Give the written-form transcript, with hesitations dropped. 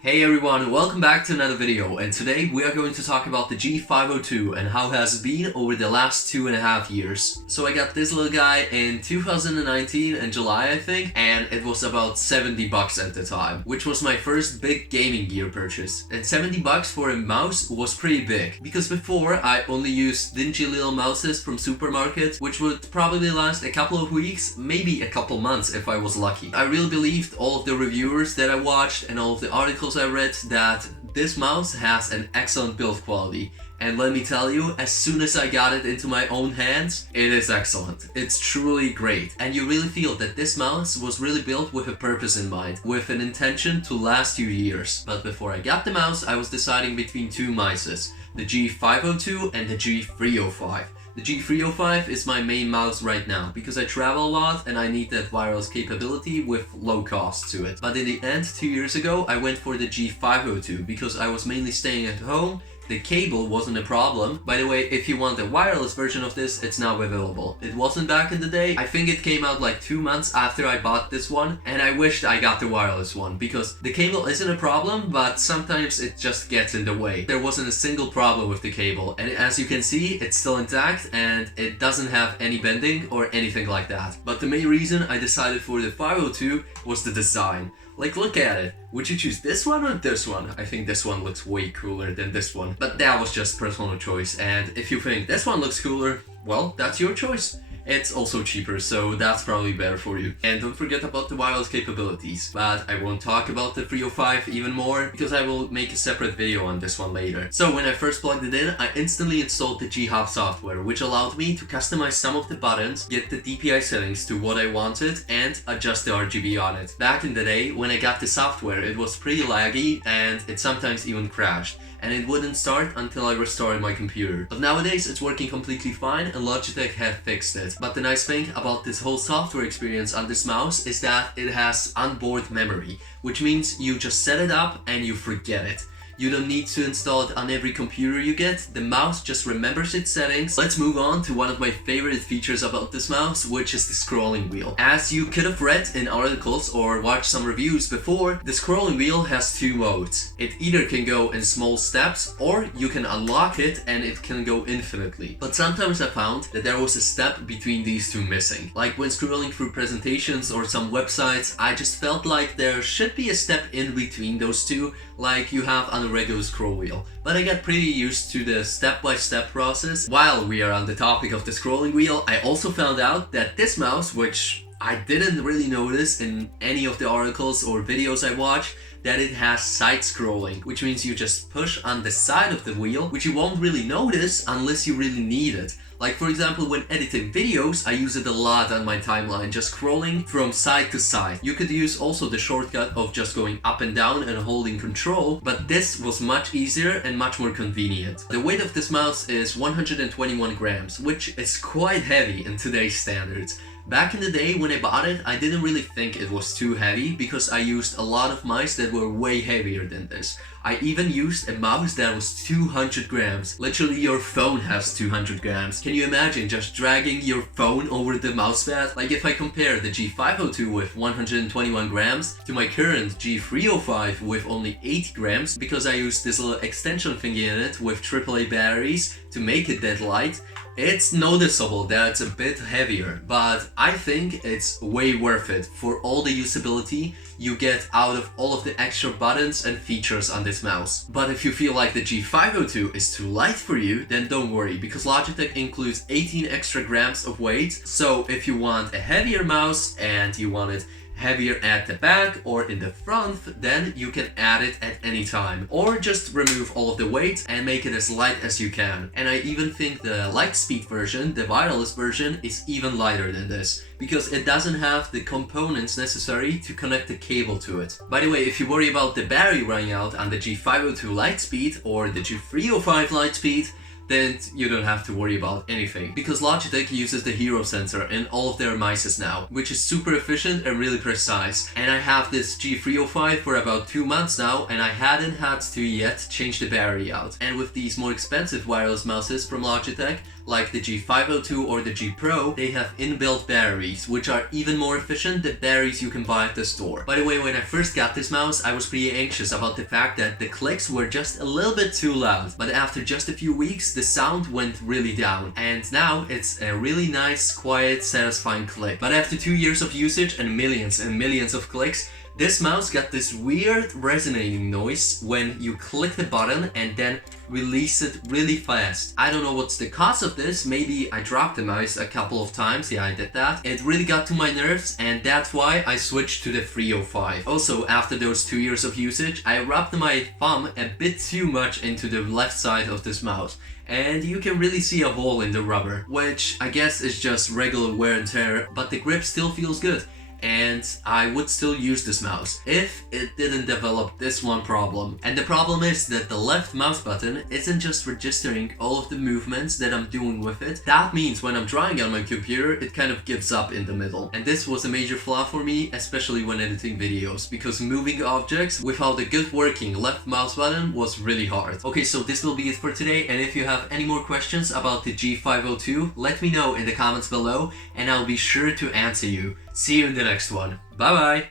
Hey everyone, welcome back to another video, and today we are going to talk about the G502 and how it has been over the last 2.5 years. So I got this little guy in 2019 in July I think, and it was about 70 bucks at the time, which was my first big gaming gear purchase. And 70 bucks for a mouse was pretty big, because before I only used dingy little mouses from supermarkets, which would probably last a couple of weeks, maybe a couple months if I was lucky. I really believed all of the reviewers that I watched and all of the articles I read that this mouse has an excellent build quality, and let me tell you, as soon as I got it into my own hands, it is excellent. It's truly great, and you really feel that this mouse was really built with a purpose in mind, with an intention to last you years. But before I got the mouse, I was deciding between two mices, the G502 and the G305. The G305 is my main mouse right now, because I travel a lot and I need that wireless capability with low cost to it. But in the end, 2 years ago, I went for the G502 because I was mainly staying at home. The cable wasn't a problem. By the way, if you want a wireless version of this, it's now available. It wasn't back in the day. I think it came out like 2 months after I bought this one, and I wished I got the wireless one because the cable isn't a problem, but sometimes it just gets in the way. There wasn't a single problem with the cable, and as you can see, it's still intact and it doesn't have any bending or anything like that. But the main reason I decided for the 502 was the design. Like, look at it. Would you choose this one or this one? I think this one looks way cooler than this one. But that was just personal choice, and if you think this one looks cooler, well, that's your choice. It's also cheaper, so that's probably better for you. And don't forget about the wireless capabilities. But I won't talk about the 305 even more, because I will make a separate video on this one later. So when I first plugged it in, I instantly installed the G-Hub software, which allowed me to customize some of the buttons, get the DPI settings to what I wanted, and adjust the RGB on it. Back in the day, when I got the software, it was pretty laggy, and it sometimes even crashed, and it wouldn't start until I restarted my computer. But nowadays it's working completely fine, and Logitech have fixed it. But the nice thing about this whole software experience on this mouse is that it has onboard memory, which means you just set it up and you forget it. You don't need to install it on every computer you get, the mouse just remembers its settings. Let's move on to one of my favorite features about this mouse, which is the scrolling wheel. As you could have read in articles or watched some reviews before, the scrolling wheel has two modes. It either can go in small steps, or you can unlock it and it can go infinitely. But sometimes I found that there was a step between these two missing. Like when scrolling through presentations or some websites, I just felt like there should be a step in between those two, like you have on a regular scroll wheel. But I got pretty used to the step-by-step process. While we are on the topic of the scrolling wheel, I also found out that this mouse, which I didn't really notice in any of the articles or videos I watched, that it has side scrolling, which means you just push on the side of the wheel, which you won't really notice unless you really need it. Like for example, when editing videos, I use it a lot on my timeline, just scrolling from side to side. You could use also the shortcut of just going up and down and holding control, but this was much easier and much more convenient. The weight of this mouse is 121 grams, which is quite heavy in today's standards. Back in the day when I bought it, I didn't really think it was too heavy because I used a lot of mice that were way heavier than this. I even used a mouse that was 200 grams. Literally your phone has 200 grams. Can you imagine just dragging your phone over the mousepad? Like if I compare the G502 with 121 grams to my current G305 with only 80 grams, because I used this little extension thingy in it with AAA batteries to make it that light, it's noticeable that it's a bit heavier, but I think it's way worth it for all the usability you get out of all of the extra buttons and features on this mouse. But if you feel like the G502 is too light for you, then don't worry, because Logitech includes 18 extra grams of weight. So if you want a heavier mouse and you want it heavier at the back or in the front, then you can add it at any time, or just remove all of the weight and make it as light as you can. And I even think the Lightspeed version, the wireless version, is even lighter than this, because it doesn't have the components necessary to connect the cable to it. By the way, if you worry about the battery running out on the G502 Lightspeed or the G305 Lightspeed, then you don't have to worry about anything, because Logitech uses the Hero sensor in all of their mices now, which is super efficient and really precise. And I have this G305 for about 2 months now, and I hadn't had to yet change the battery out. And with these more expensive wireless mouses from Logitech, like the G502 or the G Pro, they have inbuilt batteries, which are even more efficient than batteries you can buy at the store. By the way, when I first got this mouse, I was pretty anxious about the fact that the clicks were just a little bit too loud. But after just a few weeks, the sound went really down. And now it's a really nice, quiet, satisfying click. But after 2 years of usage and millions of clicks, this mouse got this weird resonating noise when you click the button and then release it really fast. I don't know what's the cause of this. Maybe I dropped the mouse a couple of times. Yeah, I did that. It really got to my nerves, and that's why I switched to the 305. Also, after those 2 years of usage, I rubbed my thumb a bit too much into the left side of this mouse, and you can really see a hole in the rubber, which I guess is just regular wear and tear, but the grip still feels good. And I would still use this mouse if it didn't develop this one problem. And the problem is that the left mouse button isn't just registering all of the movements that I'm doing with it. That means when I'm drawing on my computer, it kind of gives up in the middle. And this was a major flaw for me, especially when editing videos, because moving objects without a good working left mouse button was really hard. Okay, so this will be it for today, and if you have any more questions about the G502, let me know in the comments below and I'll be sure to answer you. See you in the next one. Bye bye!